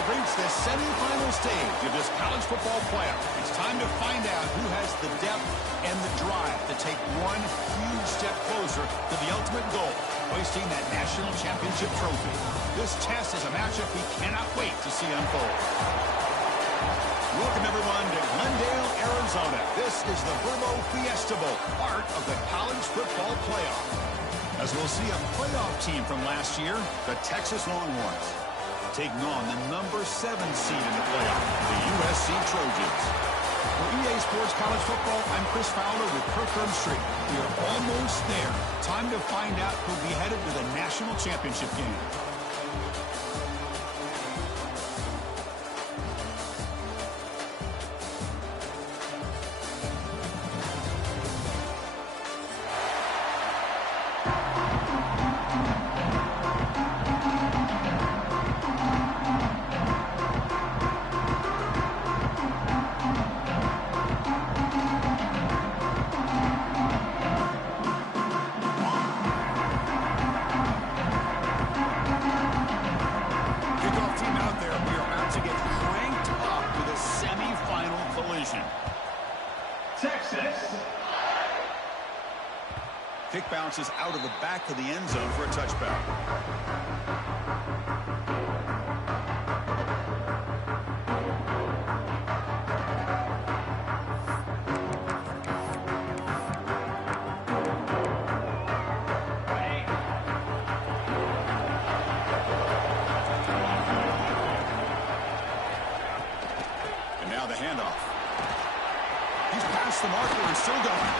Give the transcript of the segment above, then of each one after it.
have reached the semifinal stage of this college football playoff. It's time to find out who has the depth and the drive to take one huge step closer to the ultimate goal, hoisting that national championship trophy. This test is a matchup we cannot wait to see unfold. Welcome, everyone, to Glendale, Arizona. This is the Vrbo Fiesta Bowl, part of the college football playoff. As we'll see a playoff team from last year, the Texas Longhorns, taking on the number 7 seed in the playoff, the USC Trojans. For EA Sports College Football, I'm Chris Fowler with Kirk Herbstreit. We are almost there. Time to find out who'll be headed to the national championship game. Kick bounces out of the back of the end zone for a touchback. And now the handoff. He's past the marker and still going.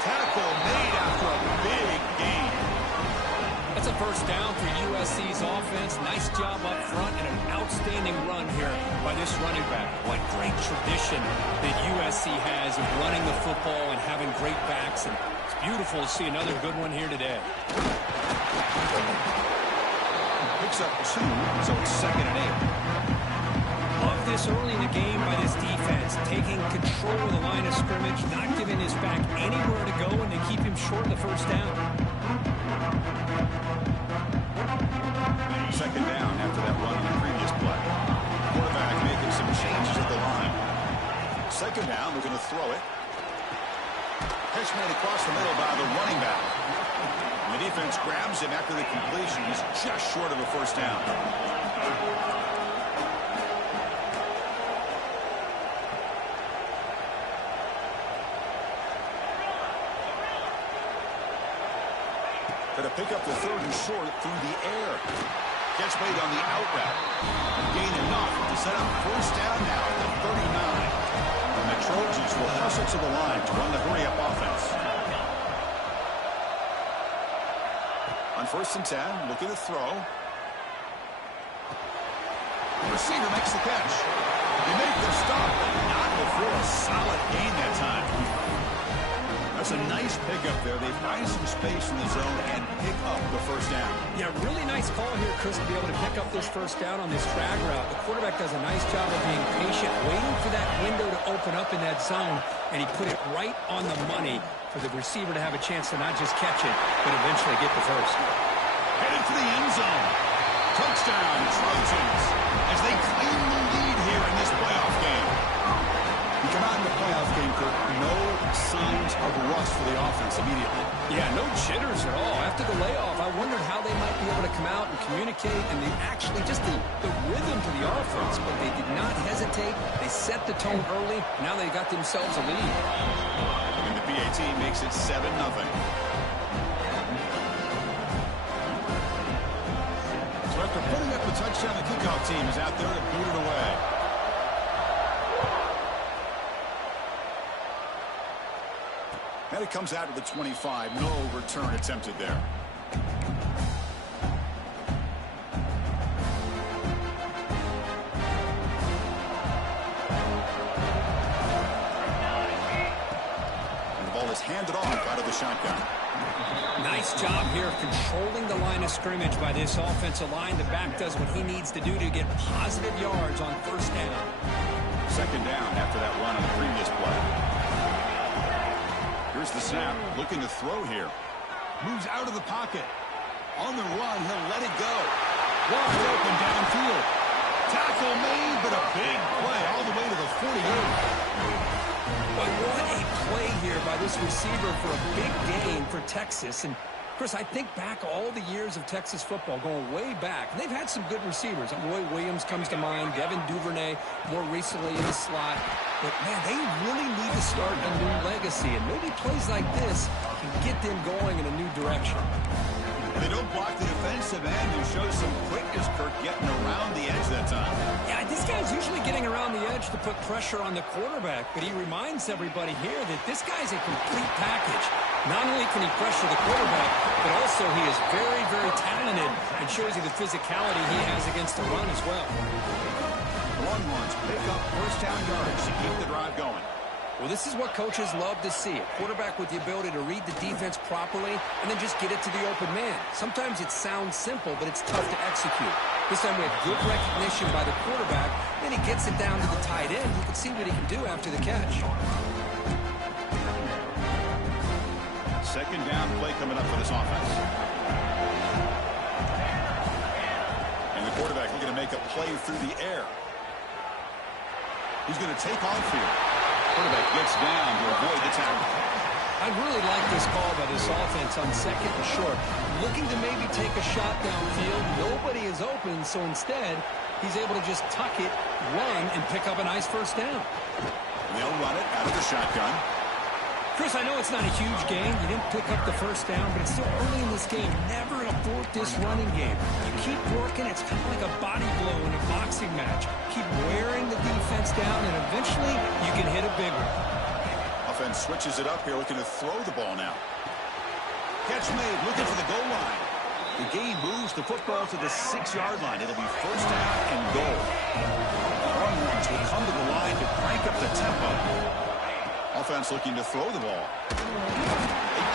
Tackle made after a big gain. That's a first down for USC's offense. Nice job up front and an outstanding run here by this running back. What great tradition that USC has of running the football and having great backs. And it's beautiful to see another good one here today. Picks up 2, so it's 2nd and 8. Love this early in the game by this defense, taking control of the line of scrimmage, not giving his back anywhere to go, and they keep him short of the first down. 2nd down after that run on the previous play. Quarterback making some changes at the line. 2nd down, looking to throw it. Catch made across the middle by the running back. And the defense grabs him after the completion. He's just short of a first down. To pick up the 3rd and short through the air. Catch made on the out route. Gain enough to set up first down now at the 39. And the Trojans will hustle to the line to run the hurry-up offense. On 1st and 10, looking to throw. The receiver makes the catch. They make the stop, but not before a solid gain that time. That's a nice pickup there. They find some space in the zone and pick up the first down. Yeah, really nice call here, Chris, to be able to pick up this first down on this drag route. The quarterback does a nice job of being patient, waiting for that window to open up in that zone, and he put it right on the money for the receiver to have a chance to not just catch it, but eventually get the first. Headed for the end zone. Touchdown, Trojans, as they claim the lead here in this playoff game. You come out in the playoff game, Kirk, no signs of rust for the offense immediately. Yeah, no jitters at all. After the layoff, I wondered how they might be able to come out and communicate, and they actually just the rhythm to the offense, but they did not hesitate. They set the tone early. Now they got themselves a lead. And the PAT makes it 7-0. So after putting up the touchdown, the kickoff team is out there to boot it away. And it comes out to the 25. No return attempted there. And the ball is handed off out of the shotgun. Nice job here of controlling the line of scrimmage by this offensive line. The back does what he needs to do to get positive yards on first down. 2nd down after that run on the previous play. Here's the snap, looking to throw here. Moves out of the pocket. On the run, he'll let it go. Wide open downfield. Tackle made, but a big play all the way to the 48. But what a play here by this receiver for a big gain for Texas. And Chris, I think back all the years of Texas football, going way back. They've had some good receivers. Roy Williams comes to mind, Devin Duvernay more recently in the slot. But, man, they really need to start a new legacy. And maybe plays like this can get them going in a new direction. They don't block the defensive end, who shows some quickness, Kirk, getting around the edge that time. Yeah, this guy's usually getting around the edge to put pressure on the quarterback, but he reminds everybody here that this guy's a complete package. Not only can he pressure the quarterback, but also he is very, very talented and shows you the physicality he has against the run as well. Longhorns pick up first down yards to keep the drive going. Well, this is what coaches love to see. A quarterback with the ability to read the defense properly and then just get it to the open man. Sometimes it sounds simple, but it's tough to execute. This time we have good recognition by the quarterback. Then he gets it down to the tight end. You can see what he can do after the catch. Second down play coming up for this offense. And the quarterback looking to make a play through the air. He's going to take off here. Quarterback gets down to avoid the tackle. I really like this call by this offense on second and short. Looking to maybe take a shot downfield. Nobody is open, so instead, he's able to just tuck it, run, and pick up a nice first down. They'll run it out of the shotgun. Chris, I know it's not a huge game. You didn't pick up the first down, but it's still early in this game. Never abort this running game. You keep working. It's kind of like a body blow in a boxing match. Keep wearing the defense down, and eventually you can hit a big one. Offense switches it up here, looking to throw the ball now. Catch made, looking for the goal line. The game moves the football to the 6-yard line. It'll be first down and goal. The Longhorns will come to the line to crank up the tempo. Offense looking to throw the ball. They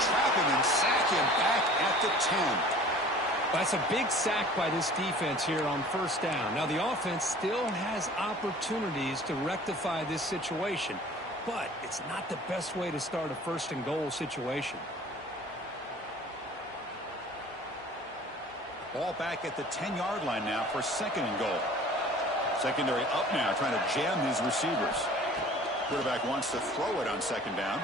trap him and sack him back at the 10. That's a big sack by this defense here on first down. Now, the offense still has opportunities to rectify this situation, but it's not the best way to start a first and goal situation. Ball back at the 10-yard line now for second and goal. Secondary up now, trying to jam these receivers. Quarterback wants to throw it on second down.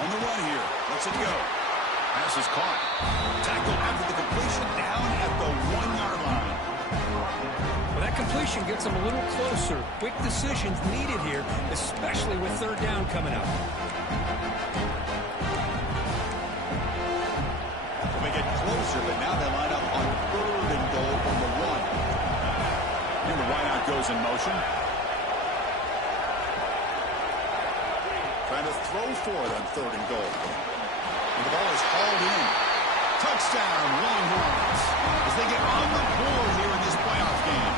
On the run here. Lets it go. Pass is caught. Tackle after the completion down at the 1-yard line. Well, that completion gets him a little closer. Quick decisions needed here, especially with third down coming up. Well, they get closer, but now they line up on third and goal from the 1. And the wideout goes in motion. Trying to throw for it on third and goal. And the ball is hauled in. Touchdown, Longhorns, as they get on the board here in this playoff game.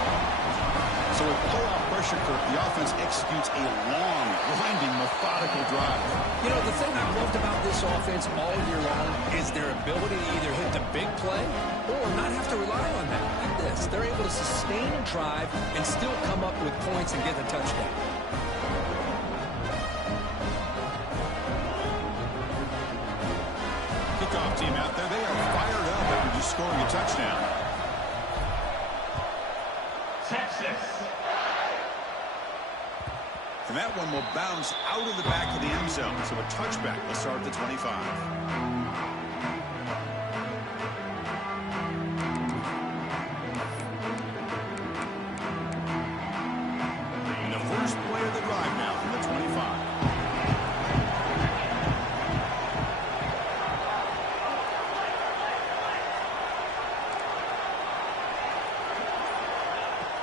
So with playoff pressure, Kirk, the offense executes a long, grinding, methodical drive. You know, the thing I've loved about this offense all year long is their ability to either hit the big play or not have to rely on that. Like this, they're able to sustain a drive and still come up with points and get the touchdown. Kickoff team out there, they are fired up after just scoring a touchdown. Texas. And that one will bounce out of the back of the end zone. So a touchback will start at the 25.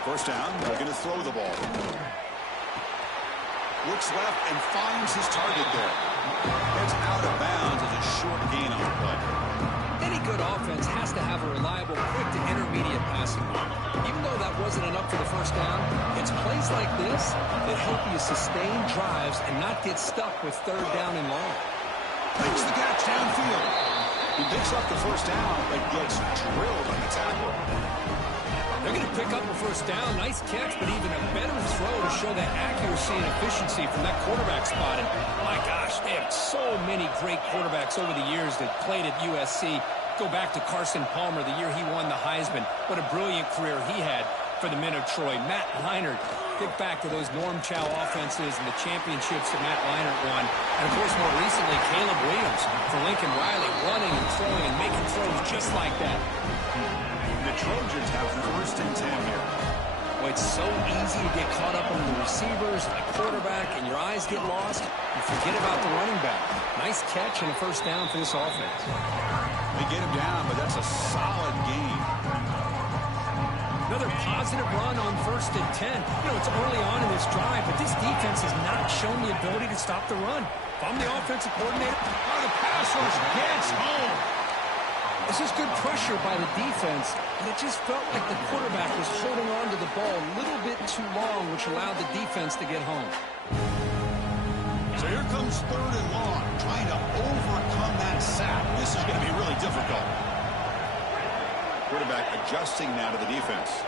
First down, they're going to throw the ball. Looks left and finds his target there. It's out of bounds as a short gain on the play. Any good offense has to have a reliable, quick to intermediate passing game. Even though that wasn't enough for the first down, it's plays like this that help you sustain drives and not get stuck with third down and long. Makes the catch downfield. He picks up the first down, but gets drilled on the tackle. They're going to pick up a first down. Nice catch, but even a better throw to show that accuracy and efficiency from that quarterback spot. And my gosh, they have so many great quarterbacks over the years that played at USC. Go back to Carson Palmer, the year he won the Heisman. What a brilliant career he had. for the men of Troy. Matt Leinart. Think back to those Norm Chow offenses and the championships that Matt Leinart won. And, of course, more recently, Caleb Williams for Lincoln Riley, running and throwing and making throws just like that. The Trojans have first and 10 here. Well, it's so easy to get caught up on the receivers and the quarterback, and your eyes get lost. You forget about the running back. Nice catch and a first down for this offense. They get him down, but that's a solid gain. Another positive run on first and 10. You know, it's early on in this drive, but this defense has not shown the ability to stop the run. If I'm the offensive coordinator, the pass rush gets home. This is good pressure by the defense, but it just felt like the quarterback was holding on to the ball a little bit too long, which allowed the defense to get home. So here comes third and long, trying to overcome that sack. This is going to be really difficult. Quarterback adjusting now to the defense.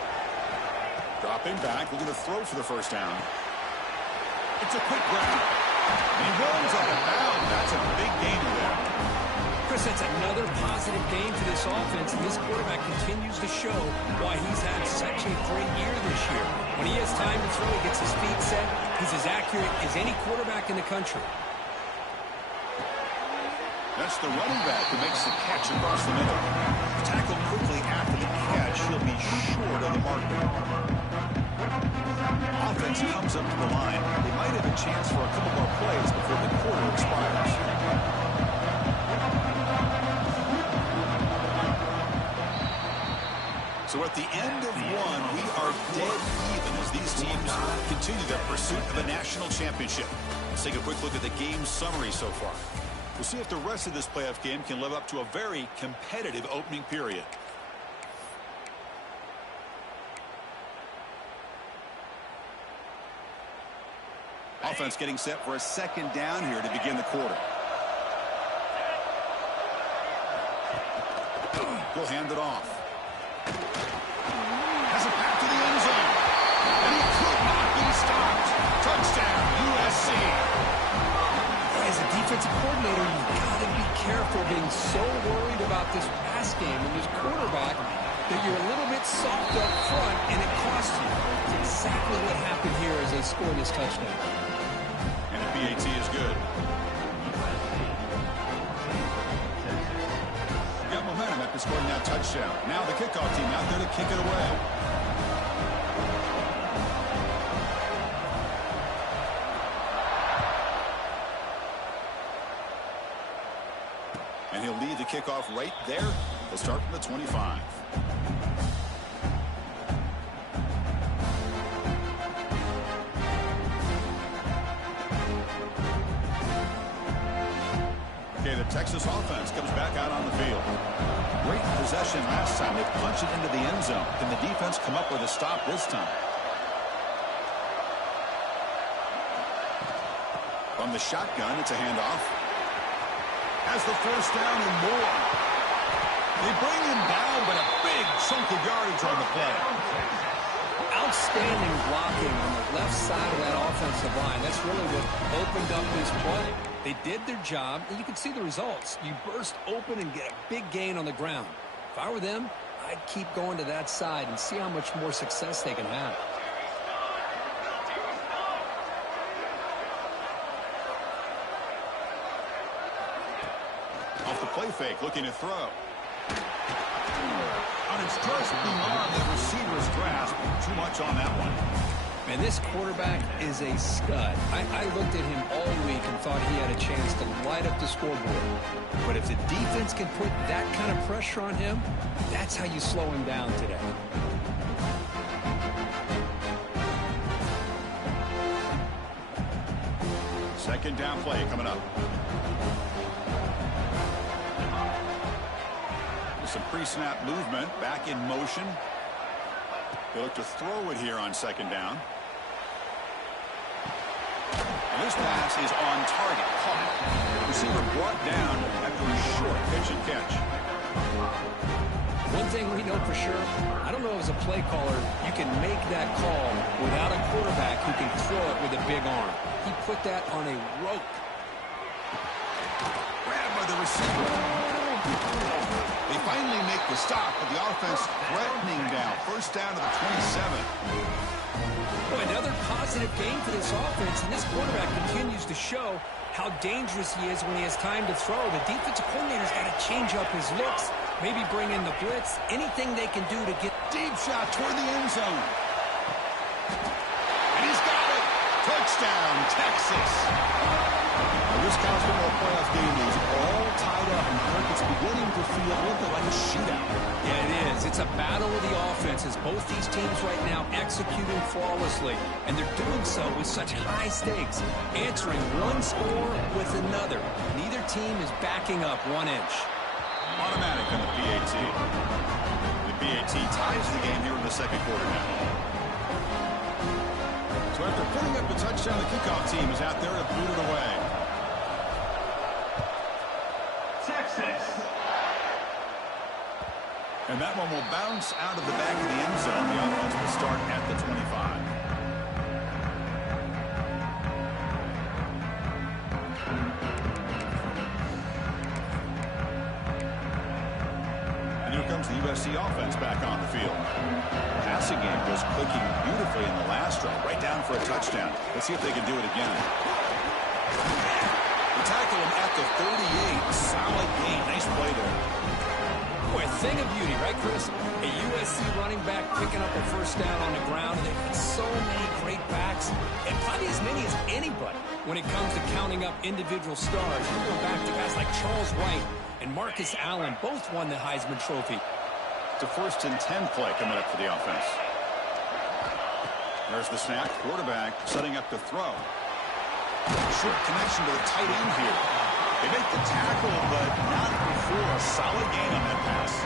Dropping back, looking to throw for the first down. It's a quick grab. And he rolls up and down. That's a big gainer there. Chris, that's another positive gain for this offense, and this quarterback continues to show why he's had such a great year this year. When he has time to throw, he gets his feet set. He's as accurate as any quarterback in the country. That's the running back who makes the catch across the middle. Tackled quickly after the catch. He'll be short of the marker. Offense comes up to the line. They might have a chance for a couple more plays before the quarter expires. So at the end of one, we are dead even as these teams continue their pursuit of a national championship. Let's take a quick look at the game summary so far. We'll see if the rest of this playoff game can live up to a very competitive opening period. Offense getting set for a second down here to begin the quarter. He'll hand it off. Has a pass to the end zone. And he could not be stopped. Touchdown, USC. As a defensive coordinator, you've got to be careful being so worried about this pass game and this quarterback that you're a little bit soft up front and it costs you. It's exactly what happened here as they scored this touchdown. And the PAT is good. Got momentum after scoring that touchdown. Now the kickoff team out there to kick it away. And he'll lead the kickoff right there. He'll start from the 25. Okay, the Texas offense comes back out on the field. Great possession last time. They punch it into the end zone. Can the defense come up with a stop this time? From the shotgun, it's a handoff. Has the first down and more. They bring him down, but a big chunk of yardage on the play. Outstanding blocking on the left side of that offensive line. That's really what opened up this play. They did their job, and you can see the results. You burst open and get a big gain on the ground. If I were them, I'd keep going to that side and see how much more success they can have. Off the play fake, looking to throw. And it's just beyond the receiver's grasp. Too much on that one. And this quarterback is a stud. I looked at him all week and thought he had a chance to light up the scoreboard. But if the defense can put that kind of pressure on him, that's how you slow him down today. Second down play coming up. Some pre-snap movement, back in motion. They look to throw it here on second down. And this pass is on target. Caught. Receiver brought down after a short pitch and catch. One thing we know for sure, I don't know as a play caller, you can make that call without a quarterback who can throw it with a big arm. He put that on a rope. Grabbed by the receiver. They finally make the stop, but the offense threatening down. First down to the 27. Well, another positive game for this offense, and this quarterback continues to show how dangerous he is when he has time to throw. The defensive coordinator's got to change up his looks, maybe bring in the blitz, anything they can do to get... Deep shot toward the end zone. And he's got it. Touchdown, Texas. This college football playoff game is all tied up, and Kirk, it's beginning to feel a little bit like a shootout. Yeah, it is. It's a battle of the offenses. Both these teams right now executing flawlessly, and they're doing so with such high stakes, answering one score with another. Neither team is backing up 1 inch. Automatic on the PAT. The PAT ties the game here in the second quarter now. So after putting up a touchdown, the kickoff team is out there to boot it away. Texas. And that one will bounce out of the back of the end zone. The offense will start at the 25. And here comes the USC offense back on the field. Passing game was clicking beautifully in the last drive, right down for a touchdown. Let's see if they can do it again. They tackle him at the 38. Solid game. Nice play there. Boy, a thing of beauty, right, Chris? A USC running back picking up a first down on the ground. They've got so many great backs, and probably as many as anybody when it comes to counting up individual stars. You go back to guys like Charles Wright and Marcus Allen, both won the Heisman Trophy. It's a 1st and 10 play coming up for the offense. There's the snap. Quarterback setting up to throw. Short connection to the tight end here. They make the tackle, but not before a solid gain on that pass.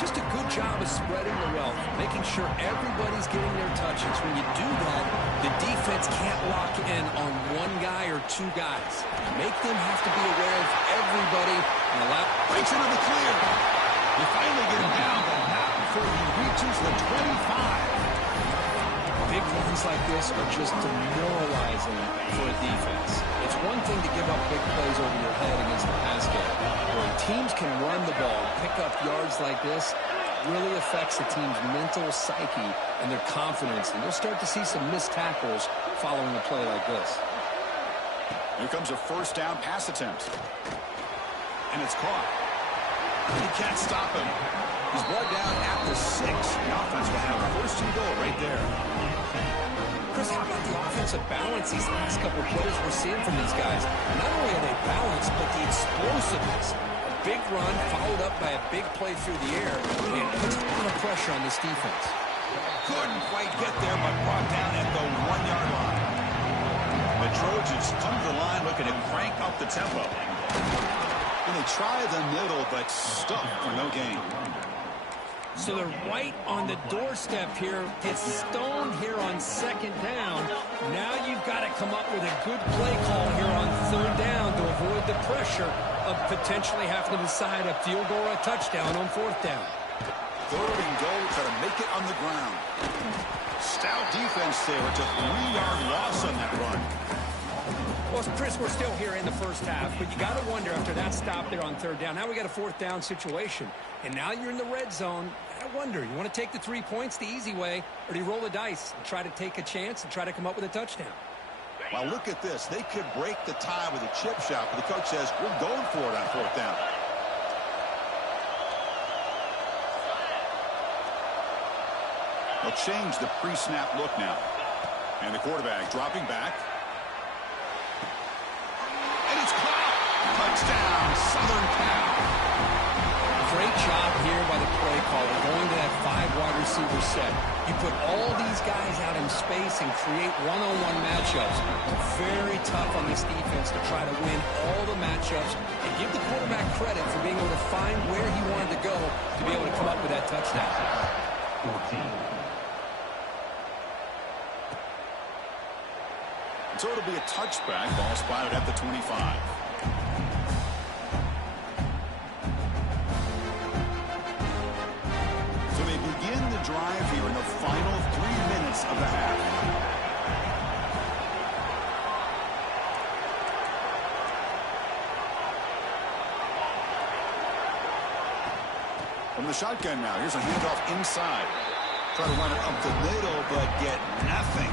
Just a good job of spreading the wealth, making sure everybody's getting their touches. When you do that, the defense can't lock in on one guy or two guys. Make them have to be aware of everybody and allow... Breaks into the clear. You finally get him down, but not before he reaches the 25. Big runs like this are just demoralizing for a defense. It's one thing to give up big plays over your head against the pass game. When teams can run the ball, pick up yards like this, really affects the team's mental psyche and their confidence. And you'll start to see some missed tackles following a play like this. Here comes a first down pass attempt. And it's caught. He can't stop him. He's brought down at the 6. The offense will have a 1st and goal right there. Chris, how about the offensive balance these last couple of plays we're seeing from these guys? Not only are they balanced, but the explosiveness. A big run followed up by a big play through the air, and it puts a lot of pressure on this defense. Couldn't quite get there, but brought down at the 1-yard line. The Trojans come to the line looking to crank up the tempo. And they try the middle, but stuck for no gain. So they're right on the doorstep here. Gets stoned here on 2nd down. Now you've got to come up with a good play call here on 3rd down to avoid the pressure of potentially having to decide a field goal or a touchdown on 4th down. 3rd and goal, try to make it on the ground. Stout defense there. It's a 3-yard loss on that run. Well, Chris, we're still here in the first half, but you got to wonder after that stop there on 3rd down. Now we got a 4th down situation, and now you're in the red zone. I wonder, you want to take the 3 points the easy way, or do you roll the dice and try to take a chance and try to come up with a touchdown? Well, look at this. They could break the tie with a chip shot, but the coach says, we're going for it on 4th down. They'll change the pre-snap look now. And the quarterback dropping back. And it's caught. Touchdown, Southern Cal. Great job here by the play caller, going to that 5-wide receiver set. You put all these guys out in space and create one-on-one matchups. Very tough on this defense to try to win all the matchups and give the quarterback credit for being able to find where he wanted to go to be able to come up with that touchdown. 14. So it'll be a touchback. Ball spotted at the 25. So they begin the drive here in the final 3 minutes of the half. From the shotgun now, here's a handoff inside. Try to run it up the middle, but get nothing.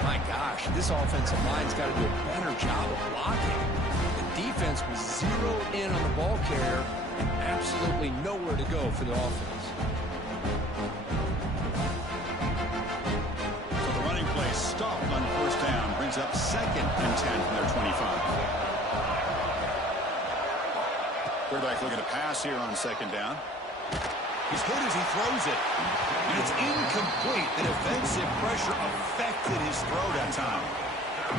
My gosh, this offensive line's got to do a better job of blocking. The defense was zeroed in on the ball carrier and absolutely nowhere to go for the offense. So the running play stopped on first down. Brings up 2nd and 10 from their 25. Quarterback looking to pass here on 2nd down. He's good as he throws it. And it's incomplete. The defensive pressure affected his throw that time.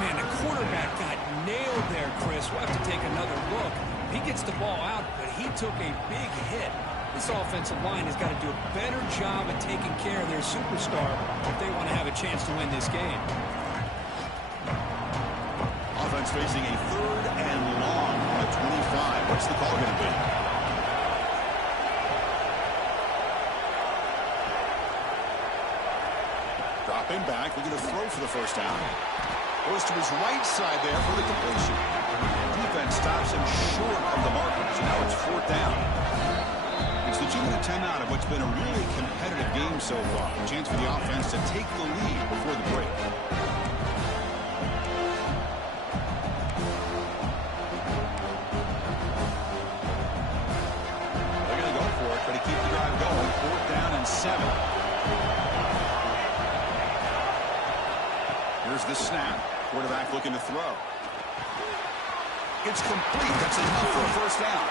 Man, the quarterback got nailed there, Chris. We'll have to take another look. He gets the ball out, but he took a big hit. This offensive line has got to do a better job of taking care of their superstar if they want to have a chance to win this game. Offense facing a 3rd and long at 25. What's the call going to be? Dropping back, looking to throw for the first down. Goes to his right side there for the completion. Defense stops him short of the markers. Now it's 4th down. It's the 2-minute timeout of what's been a really competitive game so far. A chance for the offense to take the lead before the break. They're going to go for it, but to keep the drive going. 4th down and 7. Here's the snap. Quarterback looking to throw. It's complete. That's enough for a first down.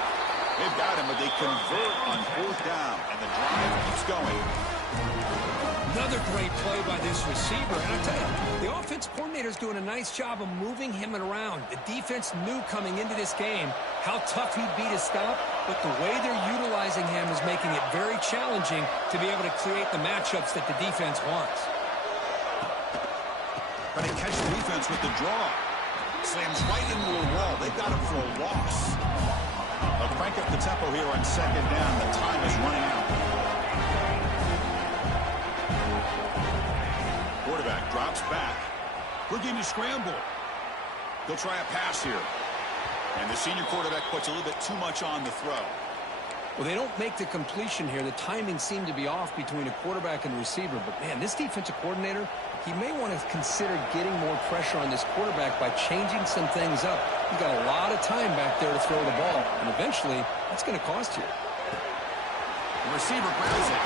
They've got him, but they convert on 4th down, and the drive keeps going. Another great play by this receiver. And I tell you, the offense coordinator's doing a nice job of moving him around. The defense knew coming into this game how tough he'd be to stop, but the way they're utilizing him is making it very challenging to be able to create the matchups that the defense wants. Trying to catch the defense with the draw. Slams right into a wall. They've got him for a loss. They'll crank up the tempo here on 2nd down. The time is running out. Quarterback drops back. Looking to scramble. He'll try a pass here. And the senior quarterback puts a little bit too much on the throw. Well, they don't make the completion here. The timing seemed to be off between a quarterback and the receiver. But, man, this defensive coordinator, he may want to consider getting more pressure on this quarterback by changing some things up. He's got a lot of time back there to throw the ball, and eventually that's going to cost you. The receiver grabs it.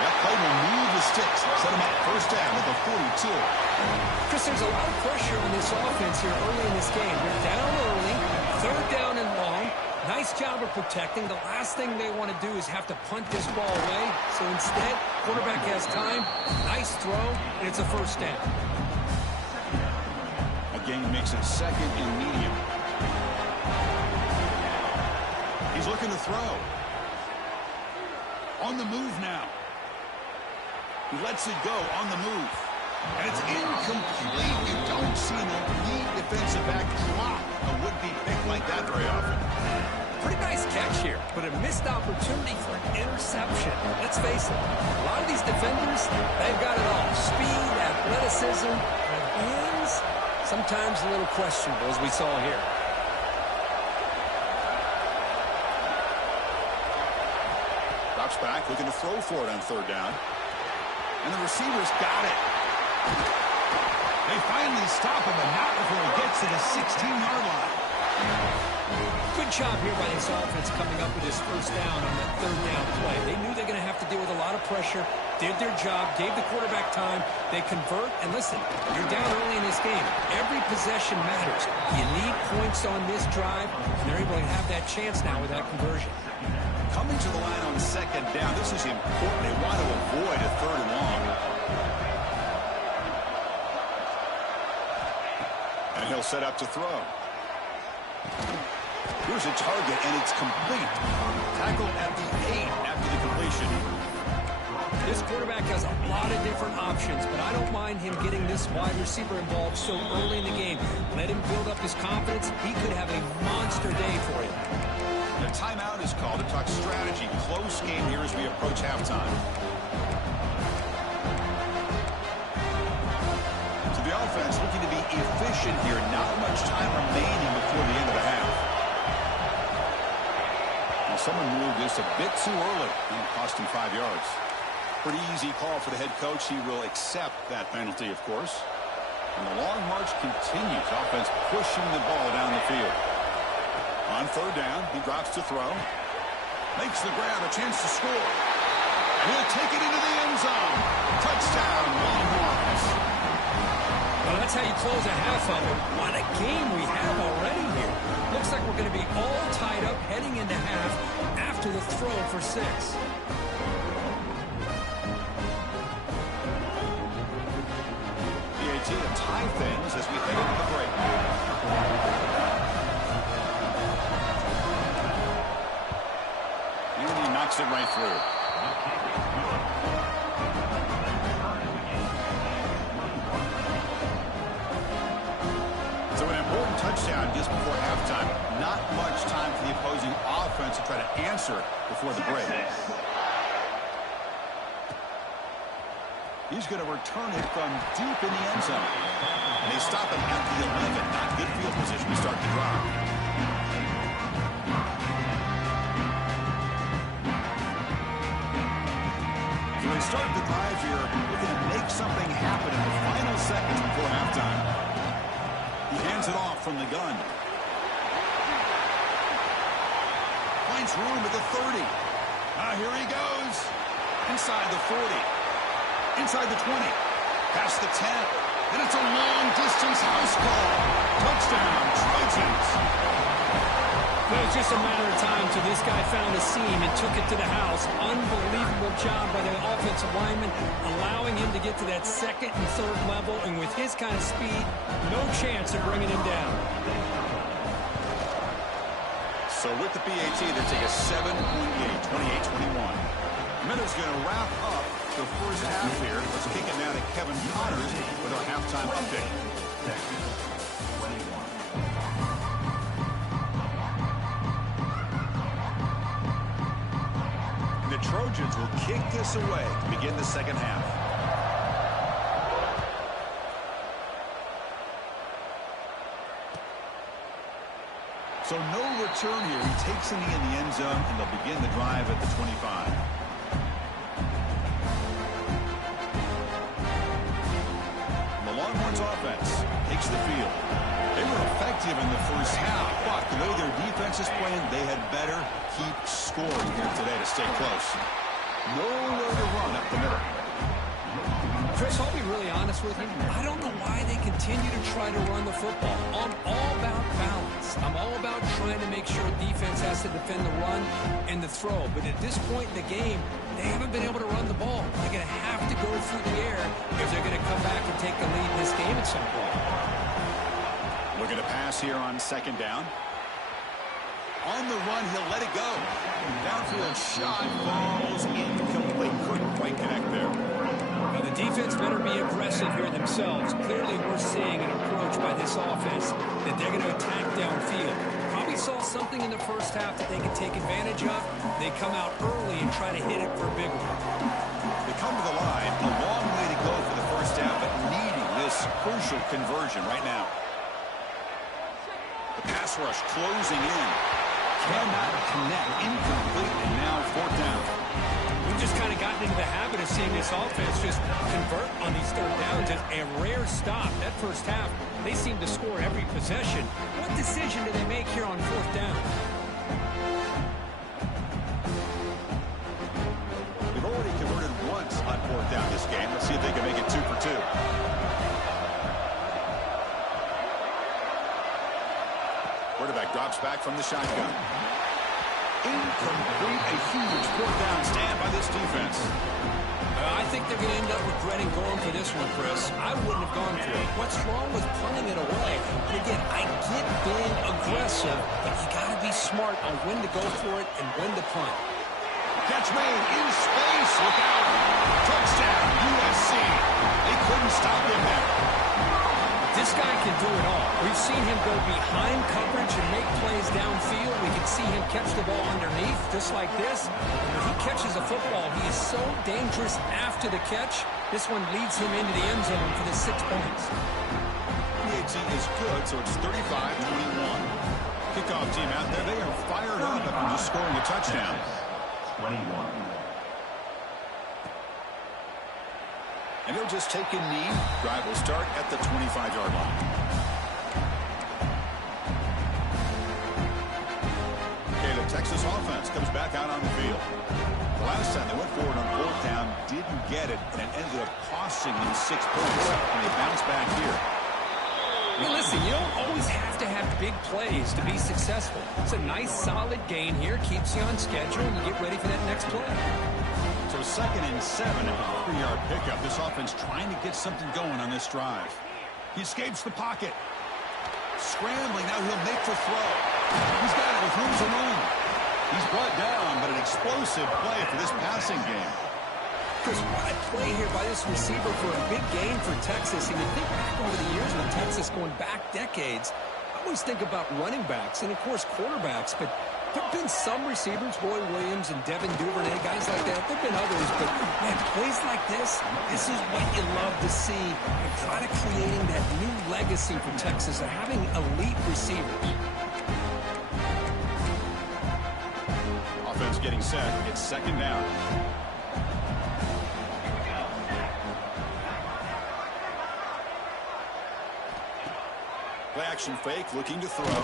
That play will move the sticks. Set him up first down at the 42. Chris, there's a lot of pressure on this offense here early in this game. They're down early, 3rd down and long. Nice job of protecting. The last thing they want to do is have to punt this ball away. So instead, quarterback has time. Nice throw, and it's a first down. Again, makes it 2nd and medium. He's looking to throw. On the move now. He lets it go on the move. And it's incomplete. You don't see an elite defensive back drop a would-be pick like that very often. Pretty nice catch here, but a missed opportunity for an interception. Let's face it, a lot of these defenders, they've got it all. Speed, athleticism, and hands, sometimes a little questionable, as we saw here. Drops back, looking to throw for it on 3rd down. And the receiver's got it. They finally stop him, but not before he gets to the 16-yard line. Good job here by this offense coming up with this first down on that 3rd down play. They knew they're going to have to deal with a lot of pressure, did their job, gave the quarterback time. They convert, and listen, you're down early in this game. Every possession matters. You need points on this drive, and they're able to have that chance now with that conversion. Coming to the line on 2nd down, this is important. They want to avoid a 3rd and long. And he'll set up to throw. Here's a target, and it's complete. Tackle at the 8 after the completion. This quarterback has a lot of different options, but I don't mind him getting this wide receiver involved so early in the game. Let him build up his confidence. He could have a monster day for you. The timeout is called to talk strategy. Close game here as we approach halftime. So the offense looking to be efficient here. Not much time remaining before the end of the half. someone moved this a bit too early, and it cost him 5 yards. Pretty easy call for the head coach. He will accept that penalty, of course. And the long march continues. Offense pushing the ball down the field. On third down, he drops to throw. Makes the grab, a chance to score. And he'll take it into the end zone. Touchdown, Longhorns. Well, that's how you close a half of it. What a game we have already here. Looks like we're going to be all tied up heading into half after the throw for 6. BAT to tie things as we head into the break. And he knocks it right through. So an important touchdown just before halftime. Not much time for the opposing offense to try to answer before the break. He's going to return it from deep in the end zone. And they stop him at the 11. Not good field position to start the drive. So they start the drive here, looking to make something happen in the final seconds before halftime. He hands it off from the gun. Finds room at the 30. Here he goes. Inside the 40. Inside the 20. Past the 10. And it's a long-distance house call. Touchdown, Trojans. Well, it's just a matter of time till this guy found a seam and took it to the house. Unbelievable job by the offensive lineman, allowing him to get to that second and third level. And with his kind of speed, no chance of bringing him down. So with the BAT, they take a 7-point lead, 28-21. Minutes going to wrap up the first half here. Let's kick it now to Kevin Connors with our halftime update. The Trojans will kick this away to begin the second half. So no return here. He takes it in the end zone, and they'll begin the drive at the 25. The Longhorns offense takes the field. They were effective in the first half, but the way their defense is playing, they had better keep scoring here today to stay close. Nowhere to run up the middle. Chris, I'll be really honest with you. I don't know why they continue to try to run the football. I'm all about balance. I'm all about trying to make sure defense has to defend the run and the throw. But at this point in the game, they haven't been able to run the ball. They're going to have to go through the air if they're going to come back and take the lead in this game at some point. Looking to pass here on second down. On the run, he'll let it go. Downfield shot falls incomplete. Couldn't quite connect there. Now the defense better be aggressive here themselves. Clearly we're seeing an approach by this offense that they're going to attack downfield. Probably saw something in the first half that they can take advantage of. They come out early and try to hit it for a big one. They come to the line. A long way to go for the first half, but needing this crucial conversion right now. The pass rush closing in. Cannot connect. Incomplete, and now fourth down. We've just kind of gotten into the habit of seeing this offense just convert on these third downs. It's a rare stop. That first half, they seem to score every possession. What decision do they make here on fourth down? They've already converted once on fourth down this game. Let's see if they can make it 2 for 2. Quarterback drops back from the shotgun. Incomplete, a huge fourth down stand by this defense. I think they're going to end up regretting going for this one, Chris. I wouldn't have gone for it. What's wrong with punting it away? And again, I get being aggressive, but you got to be smart on when to go for it and when to punt. Catch made in space. Look out. Touchdown, USC. They couldn't stop him there. This guy can do it all. We've seen him go behind coverage and make plays downfield. We can see him catch the ball underneath, just like this. When he catches a football, he is so dangerous after the catch. This one leads him into the end zone for the 6 points. PAT is good, so it's 35-21. kickoff team out there, they are fired up after just scoring a touchdown. 21. And he'll just take a knee. Drive will start at the 25-yard line. Okay, the Texas offense comes back out on the field. The last time they went forward on fourth down, didn't get it, and it ended up costing them 6 points. And they bounce back here. I mean, listen, you don't always have to have big plays to be successful. It's a nice, solid gain here. Keeps you on schedule, and you get ready for that next play. So 2nd and 7 at the 3-yard pickup. This offense trying to get something going on this drive. He escapes the pocket. Scrambling. Now he'll make the throw. He's got it with room to roam. He's brought down, but an explosive play for this passing game. Chris, what a play here by this receiver for a big gain for Texas. And you think back over the years with Texas going back decades, I always think about running backs and, of course, quarterbacks. But there have been some receivers, Roy Williams and Devin Duvernay, guys like that. There have been others. But, man, plays like this is what you love to see. You're kind of creating that new legacy for Texas of having elite receivers. Offense getting set. It's 2nd down. Play action fake, looking to throw.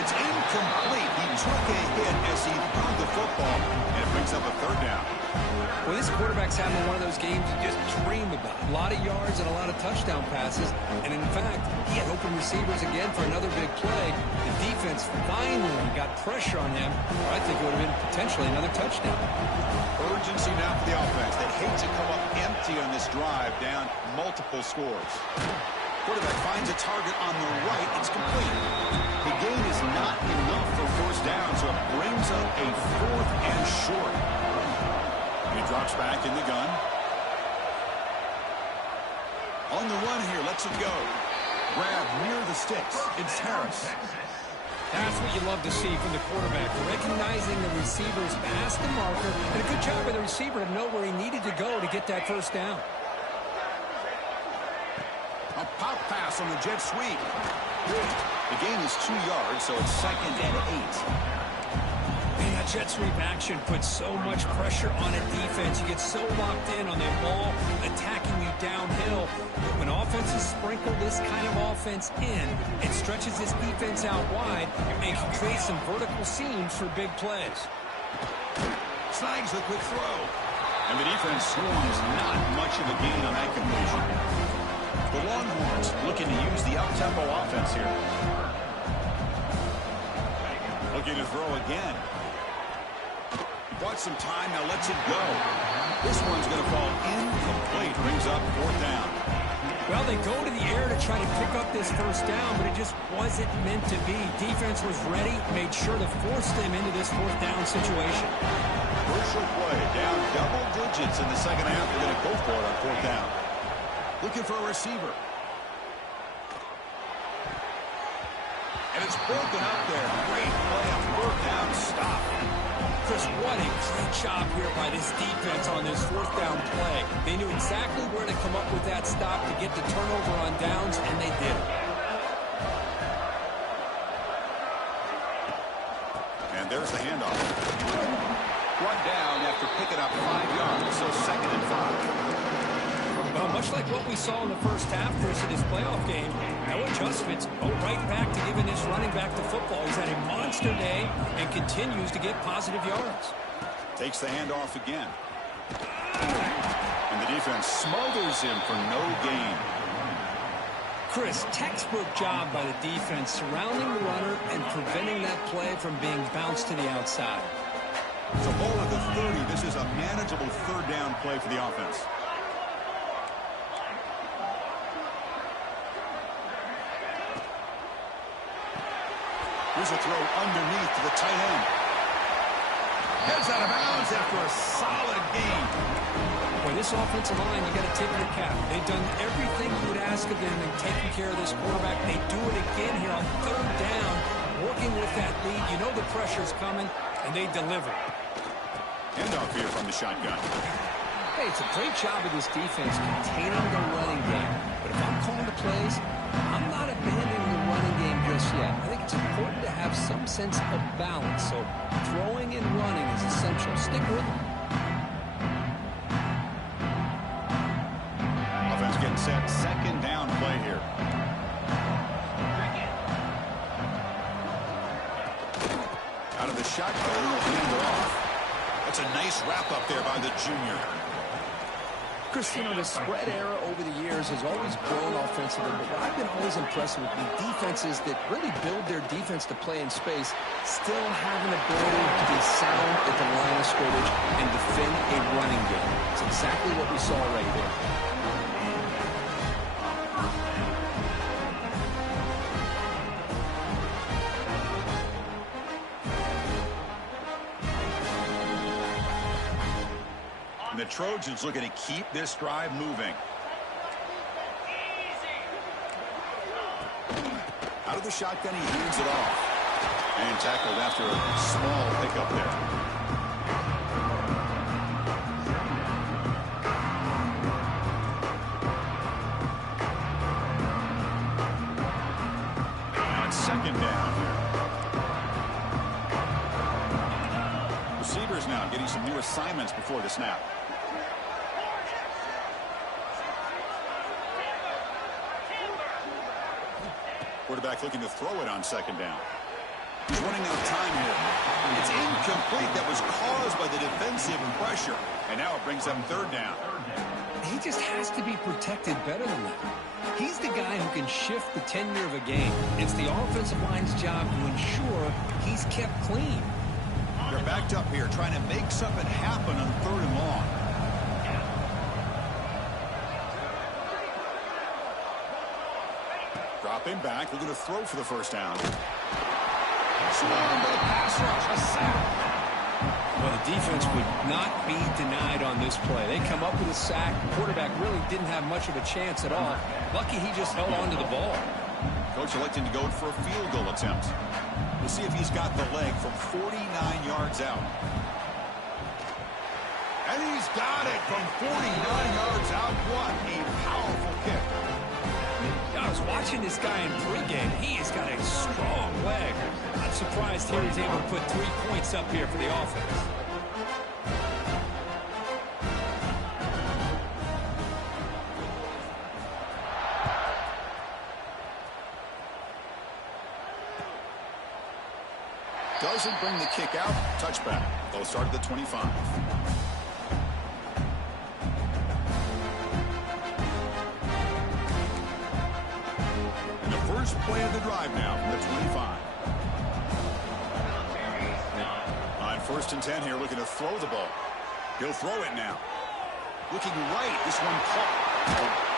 It's incomplete. He took a hit as he threw the football, and it brings up a 3rd down. Well, this quarterback's having one of those games you just dream about. A lot of yards and a lot of touchdown passes. And, in fact, he had open receivers again for another big play. The defense finally got pressure on him. Or I think it would have been potentially another touchdown. Urgency now for the offense. They'd hate to come up empty on this drive, down multiple scores. Quarterback finds a target on the right. It's complete. The gain is not enough for 1st down, so it brings up a 4th and short. And he drops back in the gun. On the run here, lets it go. Grab near the sticks. It's Harris. That's what you love to see from the quarterback, recognizing the receiver's past the marker, and a good job by the receiver to know where he needed to go to get that 1st down. A pop pass on the jet sweep. Good. The gain is 2 yards, so it's 2nd and 8. Man, that jet sweep action puts so much pressure on a defense. You get so locked in on that ball attacking you downhill. When offenses sprinkle this kind of offense in, it stretches this defense out wide and can create some vertical seams for big plays. Snags the quick throw. And the defense swarms not much of a gain on that completion. The Longhorns looking to use the up-tempo offense here. Looking to throw again. Bought some time, now lets it go. This one's going to fall incomplete. Brings up 4th down. Well, they go to the air to try to pick up this 1st down, but it just wasn't meant to be. Defense was ready, made sure to force them into this 4th down situation. Crucial play, down double digits in the 2nd half. They're going to go for it on 4th down. Looking for a receiver. And it's broken up there. Great play, a 4th down stop. Chris, what a great job here by this defense on this 4th down play. They knew exactly where to come up with that stop to get the turnover on downs, and they did it. And there's the handoff. Brought down after picking up 5 yards, so 2nd and 5. Well, much like what we saw in the 1st half, Chris, in this playoff game, no adjustments, go right back to giving this running back the football. He's had a monster day and continues to get positive yards. Takes the handoff again. And the defense smothers him for no gain. Chris, textbook job by the defense surrounding the runner and preventing that play from being bounced to the outside. So ball at the 30. This is a manageable 3rd down play for the offense. Here's a throw underneath to the tight end. Heads out of bounds after a solid gain. Boy, this offensive line, you got to tip your cap. They've done everything you would ask of them in taking care of this quarterback. They do it again here on 3rd down, working with that lead. You know the pressure's coming, and they deliver. Handoff here from the shotgun. Hey, it's a great job of this defense containing the running game. But if I'm calling the plays, I'm not abandoning the running game just yet. I think it's important to have some sense of balance. So throwing and running is essential. Stick with them. Offense getting set. Second down play here. Out of the shotgun, will hand it off. That's a nice wrap up there by the junior. Chris, you know, the spread era over the years has always grown offensively, but what I've been always impressed with the defenses that really build their defense to play in space still have an ability to be sound at the line of scrimmage and defend a running game. It's exactly what we saw right there. The Trojans looking to keep this drive moving. Out of the shotgun, he hands it off. And tackled after a small pickup there. Now it's second down here. Receivers now getting some new assignments before the snap. Quarterback looking to throw it on second down. He's running out of time here. It's incomplete. That was caused by the defensive pressure. And now it brings them third down. He just has to be protected better than that. He's the guy who can shift the tenure of a game. It's the offensive line's job to ensure he's kept clean. They're backed up here trying to make something happen on third and long. Dropping back, looking to throw for the first down. Swarmed by the pass rush, a sack. Well, the defense would not be denied on this play. They come up with a sack. The quarterback really didn't have much of a chance at all. Lucky he just held on to the ball. Coach electing to go for a field goal attempt. We'll see if he's got the leg from 49 yards out. And he's got it from 49 yards out. What a powerful kick. I was watching this guy in pregame. He has got a strong leg. I'm surprised here he's able to put 3 points up here for the offense. Doesn't bring the kick out. Touchback. They'll start at the 25. And the first play of the drive now from the 25. On 1st and 10 here, looking to throw the ball. He'll throw it now. Looking right. This one caught.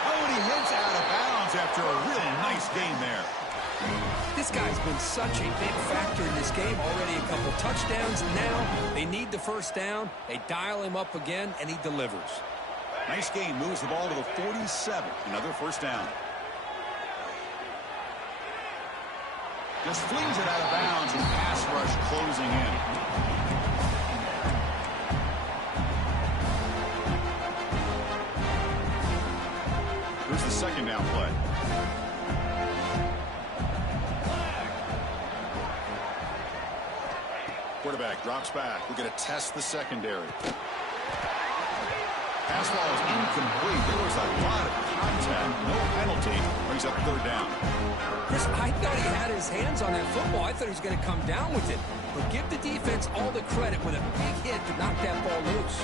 Oh, and he hits out of bounds after a really nice gain there. This guy's been such a big factor in this game. Already a couple touchdowns. Now they need the first down. They dial him up again, and he delivers. Nice game. Moves the ball to the 47. Another first down. Just flings it out of bounds and pass rush closing in. Here's the second down play. Quarterback drops back. We're going to test the secondary. Pass ball is incomplete. There was a lot of contact. No penalty. Brings up third down. Chris, I thought he had his hands on that football. I thought he was going to come down with it. But give the defense all the credit with a big hit to knock that ball loose.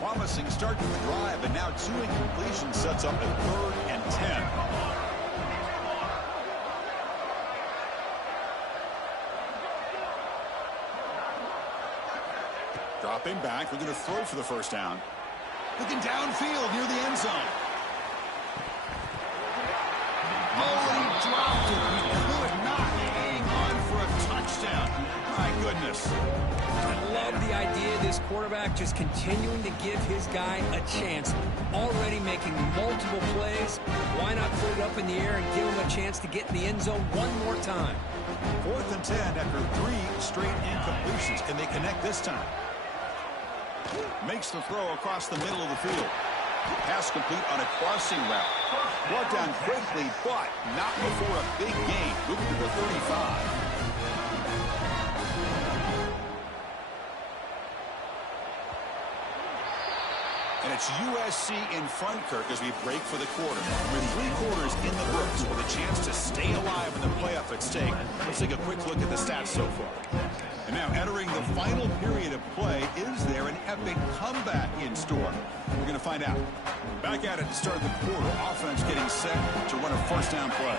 Promising start to the drive, and now 2 incompletions sets up a 3rd and 10. Dropping back, we're going to throw for the first down. Looking downfield near the end zone. Oh, and he dropped it. He could not hang on for a touchdown. My goodness. I love the idea of this quarterback just continuing to give his guy a chance. Already making multiple plays. Why not put it up in the air and give him a chance to get in the end zone one more time? 4th and 10 after 3 straight incompletions. Can they connect this time? Makes the throw across the middle of the field. Pass complete on a crossing route. Brought down quickly, but not before a big gain. Moving to the 35. And it's USC in front, Kirk, as we break for the quarter. With 3 quarters in the books, with a chance to stay alive in the playoff at stake. Let's take a quick look at the stats so far. And now entering the final period of play, is there an epic comeback in store? We're going to find out. Back at it to start the quarter. Offense getting set to run a first down play.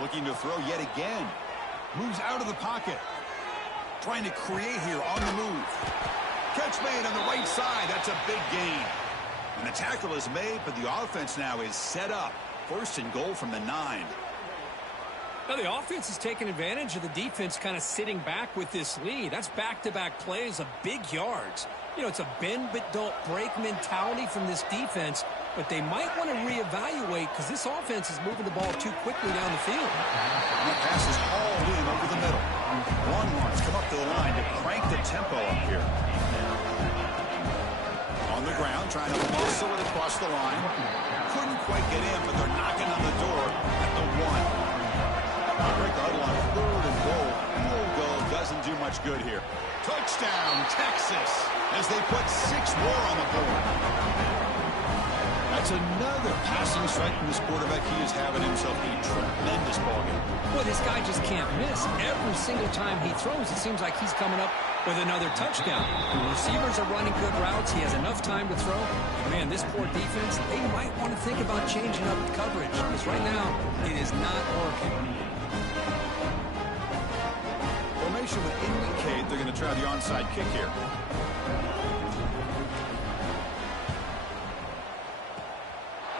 Looking to throw yet again. Moves out of the pocket. Trying to create here on the move. Catch made on the right side. That's a big gain. And the tackle is made, but the offense now is set up. First and goal from the 9. Now the offense is taking advantage of the defense kind of sitting back with this lead. That's back-to-back plays of big yards. You know, it's a bend but don't break mentality from this defense, but they might want to reevaluate because this offense is moving the ball too quickly down the field. And the pass is hauled in over the middle. Longhorns come up to the line to crank the tempo up here. On the ground, trying to muscle it across the line. Couldn't quite get in, but they're knocking on the door at the 1. Break the huddle on 3rd and goal. Field goal doesn't do much good here. Touchdown, Texas, as they put 6 more on the board. That's another passing strike from this quarterback. He is having himself a tremendous ballgame. Boy, this guy just can't miss. Every single time he throws, it seems like he's coming up with another touchdown. The receivers are running good routes. He has enough time to throw. And man, this poor defense, they might want to think about changing up the coverage because right now it is not working. Formation would indicate they're going to try the onside kick here.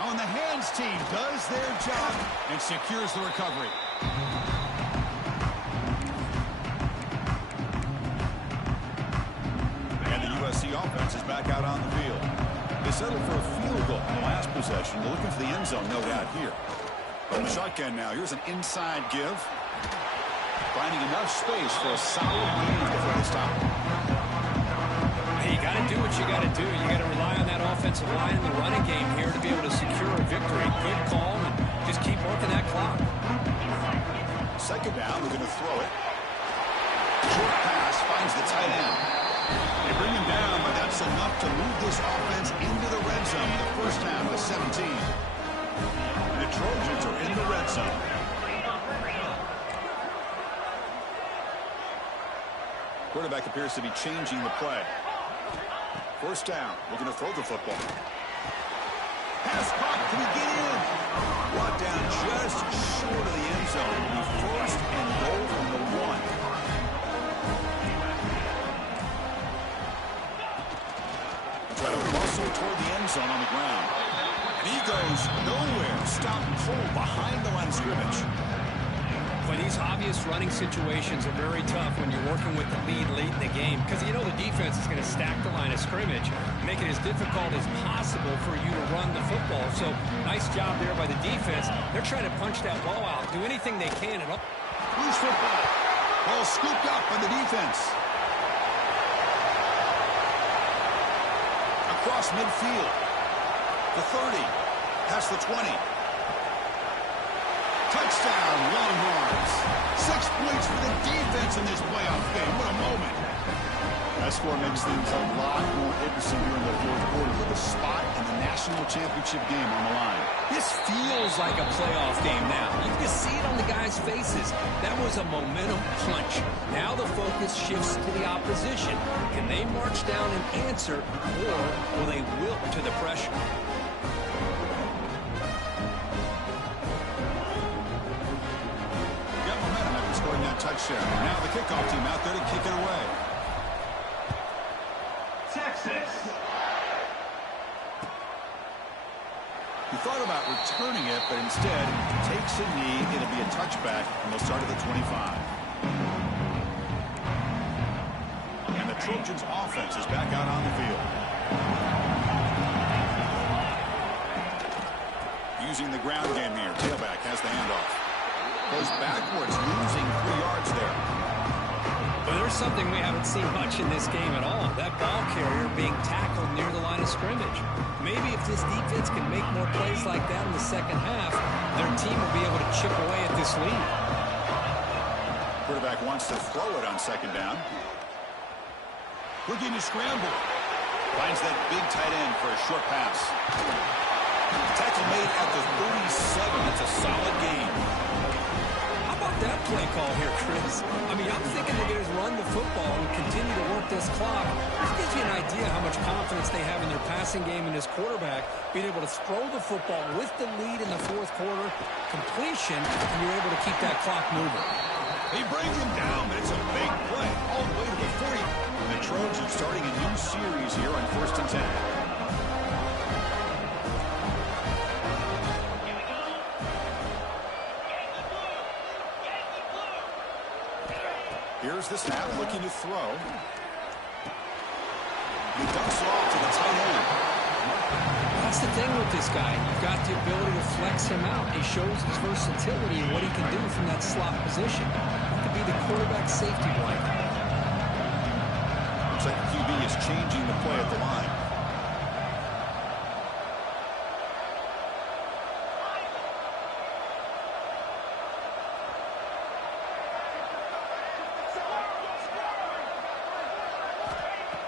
On the hands team does their job and secures the recovery. And the USC offense is back out on the field. They settled for a field goal in the last possession. They're looking for the end zone, no doubt, here. On the shotgun now, here's an inside give. Finding enough space for a solid gain before they stop. Hey, you got to do what you got to do. You got to rely on that offensive line in the running game here to be able to secure a victory. Good call, and just keep working that clock. Second down, they're going to throw it. Short pass finds the tight end. They bring him down, but that's enough to move this offense into the red zone. The first down with 17. And the Trojans are in the red zone. Quarterback appears to be changing the play. First down. Looking to throw the football. Pass caught. Can he get in? Brought down just short of the end zone. The first and goal from the 1. Try to muscle toward the end zone on the ground. And he goes nowhere. Stop cold behind the line of scrimmage. But these obvious running situations are very tough when you're working with the lead late in the game because you know the defense is going to stack the line of scrimmage, make it as difficult as possible for you to run the football. So nice job there by the defense. They're trying to punch that ball out, do anything they can. Loose football. Ball scooped up by the defense. Across midfield. The 30. Past the 20. Touchdown, Longhorns. 6 points for the defense in this playoff game. What a moment. That score makes things a lot more interesting here in the 4th quarter with a spot in the national championship game on the line. This feels like a playoff game now. You can see it on the guys' faces. That was a momentum punch. Now the focus shifts to the opposition. Can they march down and answer, or will they wilt to the pressure? Scoring that touchdown. Now the kickoff team out there to kick it away. Texas. He thought about returning it, but instead takes a knee. It'll be a touchback, and they'll start at the 25. And the Trojans' offense is back out on the field. Using the ground game here. Tailback has the handoff. Goes backwards, losing 3 yards there. Well, there's something we haven't seen much in this game at all. That ball carrier being tackled near the line of scrimmage. Maybe if this defense can make more plays like that in the second half, their team will be able to chip away at this lead. Quarterback wants to throw it on second down. Looking to scramble. Finds that big tight end for a short pass. Tackle made at the 37. That's a solid gain. How about that play call here, Chris? I mean, I'm thinking they're going to run the football and continue to work this clock. This gives you an idea how much confidence they have in their passing game and this quarterback being able to throw the football with the lead in the fourth quarter, completion, and you're able to keep that clock moving. He brings him down, but it's a big play all the way to the 40. The Trojans starting a new series here on 1st and 10. Here's the snap, looking to throw. He dumps it off to the tight end. That's the thing with this guy. You've got the ability to flex him out. He shows his versatility and what he can do from that slot position. He could be the quarterback safety blanket. Looks like QB is changing the play at the line.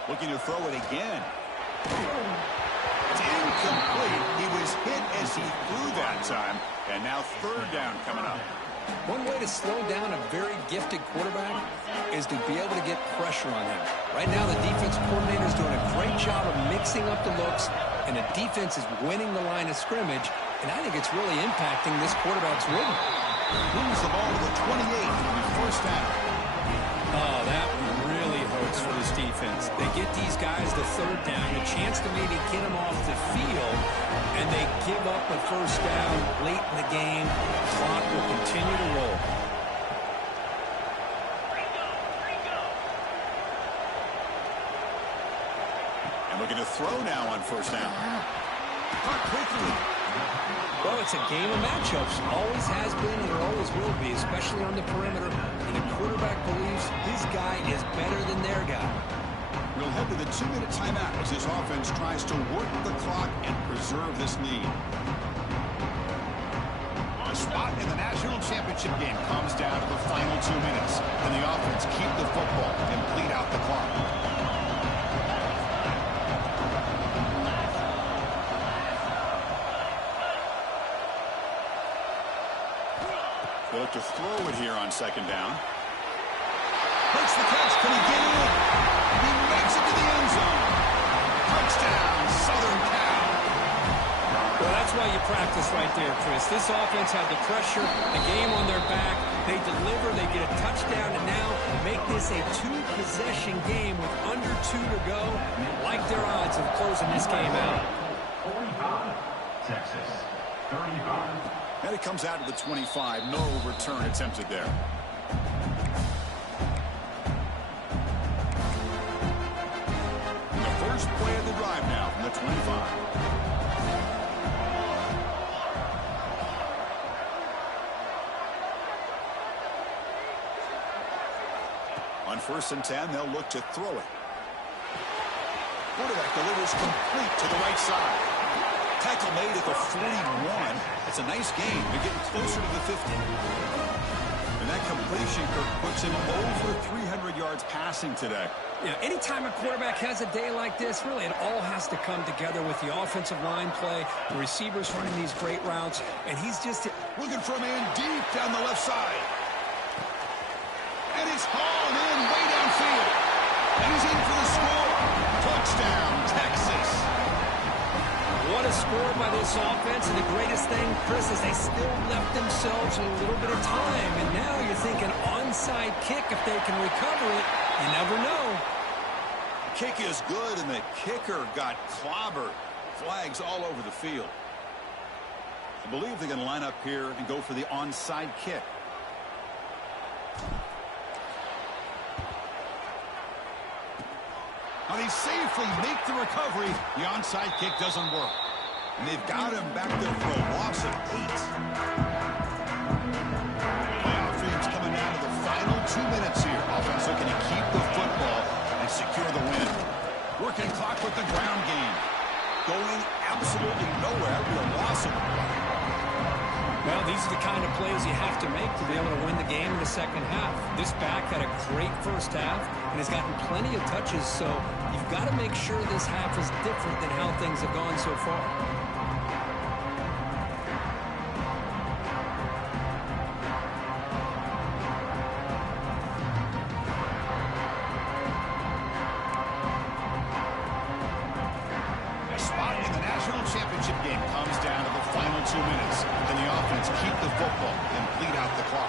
Looking to throw it again. It's incomplete. He was hit as he threw that time. And now third down coming up. One way to slow down a very gifted quarterback is to be able to get pressure on him. Right now, the defense coordinator is doing a great job of mixing up the looks, and the defense is winning the line of scrimmage, and I think it's really impacting this quarterback's rhythm. Moves the ball to the 28 on the first down. Oh, that really hurts for this defense. They get these guys the third down, a chance to maybe get them off the field, and they give up a first down late in the game. Clock will continue to roll. And looking to throw now on first down. Caught quickly. Well, it's a game of matchups. Always has been and there always will be, especially on the perimeter. And the quarterback believes his guy is better than their guy. We'll head to the 2-minute timeout as this offense tries to work the clock and preserve this lead. A spot in the national championship game comes down to the final 2 minutes. And the offense keep the football and bleed out the clock. They look to throw it here on second down. Hurts the catch. Can he get in? He makes it to the end zone. Touchdown, Southern Cal. Well, that's why you practice right there, Chris. This offense had the pressure, the game on their back. They deliver, they get a touchdown, and now make this a two-possession game with under 2 to go. And they like their odds of closing this game out. 45, Texas, 35. And it comes out to the 25. No return attempted there. And the first play of the drive now from the 25. On 1st and 10, they'll look to throw it. Quarterback delivers complete to the right side. Tackle made at the 41. It's a nice game. They're getting closer to the 50. And that completion puts him over 300 yards passing today. Yeah, anytime a quarterback has a day like this, really it all has to come together with the offensive line play, the receivers running these great routes, and he's just looking for a man deep down the left side. And it's hauled in way downfield. And he's in for the score. Touchdown, Texas. What a score by this offense, and the greatest thing, Chris, is they still left themselves a little bit of time, and now you're thinking onside kick if they can recover it. You never know. Kick is good, and the kicker got clobbered. Flags all over the field. I believe they're going to line up here and go for the onside kick. Now they safely make the recovery. The onside kick doesn't work. And they've got him back there for a loss of 8. Playoff games coming down to the final 2 2 minutes here. Offense looking to keep the football and secure the win. Working clock with the ground game. Going absolutely nowhere. We're loss of the play. Well, these are the kind of plays you have to make to be able to win the game in the second half. This back had a great first half and has gotten plenty of touches, so you've got to make sure this half is different than how things have gone so far. Championship game comes down to the final 2 minutes. Can the offense keep the football and bleed out the clock?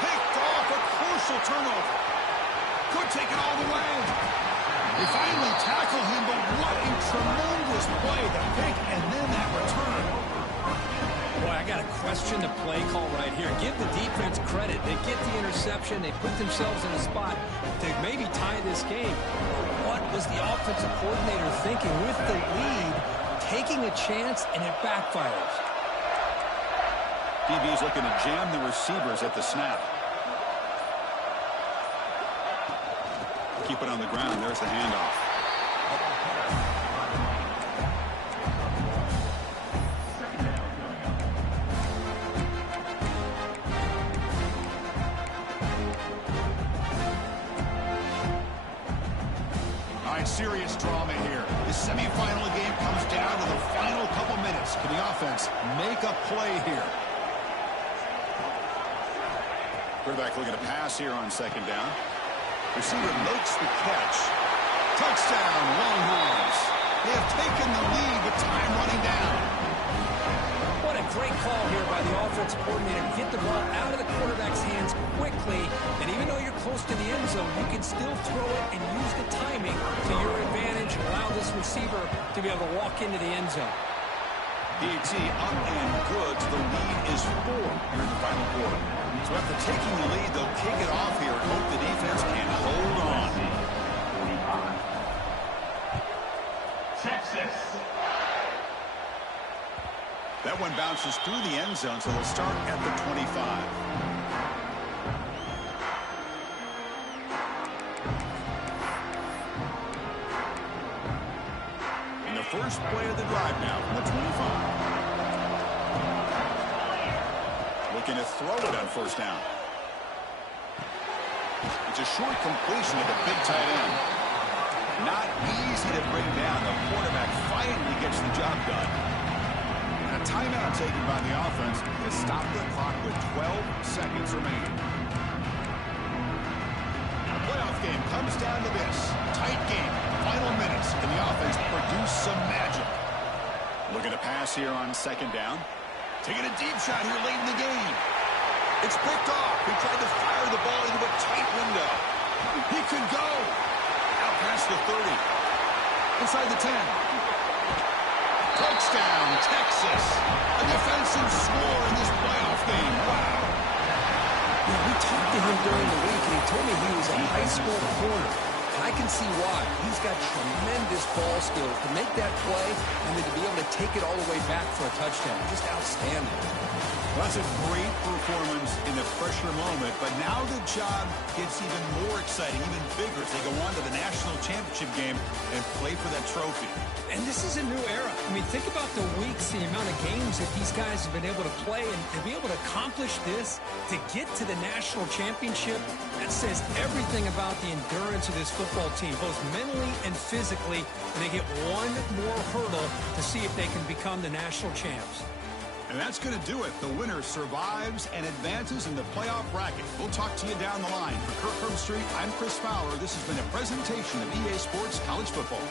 Picked off, a crucial turnover. Could take it all the way. They finally tackle him, but what a tremendous play. The pick and then that return. Boy, I got to question the play call right here. Give the defense credit. They get the interception. They put themselves in a spot to maybe tie this game. What was the offensive coordinator thinking with the lead, taking a chance, and it backfires? DB's looking to jam the receivers at the snap. Keep it on the ground. There's the handoff. All right, serious drama here. The semifinal game comes down to the final couple minutes. Can the offense make a play here? Quarterback looking to pass here on second down. Receiver makes the catch. Touchdown, Longhorns. They have taken the lead with time running down. What a great call here by the offensive coordinator to get the ball out of the quarterback's hands quickly. And even though you're close to the end zone, you can still throw it and use the timing to your advantage and allow this receiver to be able to walk into the end zone. DT up and good. So the lead is 4 here in the final quarter. So after taking the lead, they'll kick it off here and hope the defense can hold on. 45. Texas. That one bounces through the end zone, so they'll start at the 25. And the first play of the drive now from the 25. Looking to throw it on first down. It's a short completion to the big tight end. Not easy to bring down. The quarterback finally gets the job done. And a timeout taken by the offense to stop the clock with 12 seconds remaining. The playoff game comes down to this. Tight game. Final minutes. Can the offense produce some magic? Looking to pass here on second down. Taking a deep shot here late in the game. It's picked off. He tried to fire the ball into a tight window. He could go. Out past the 30. Inside the 10. Touchdown, Texas. A defensive score in this playoff game. Wow. Yeah, we talked to him during the week, and he told me he was a high school corner. I can see why. He's got tremendous ball skills to make that play and then to be able to take it all the way back for a touchdown. Just outstanding. Well, that's a great performance in the pressure moment, but now the job gets even more exciting, even bigger as they go on to the national championship game and play for that trophy. And this is a new era. I mean, think about the weeks, the amount of games that these guys have been able to play, and to be able to accomplish this, to get to the national championship, that says everything about the endurance of this football team, both mentally and physically, and they get one more hurdle to see if they can become the national champs. And that's going to do it. The winner survives and advances in the playoff bracket. We'll talk to you down the line. For Kirk Herbstreit, I'm Chris Fowler. This has been a presentation of EA Sports College Football.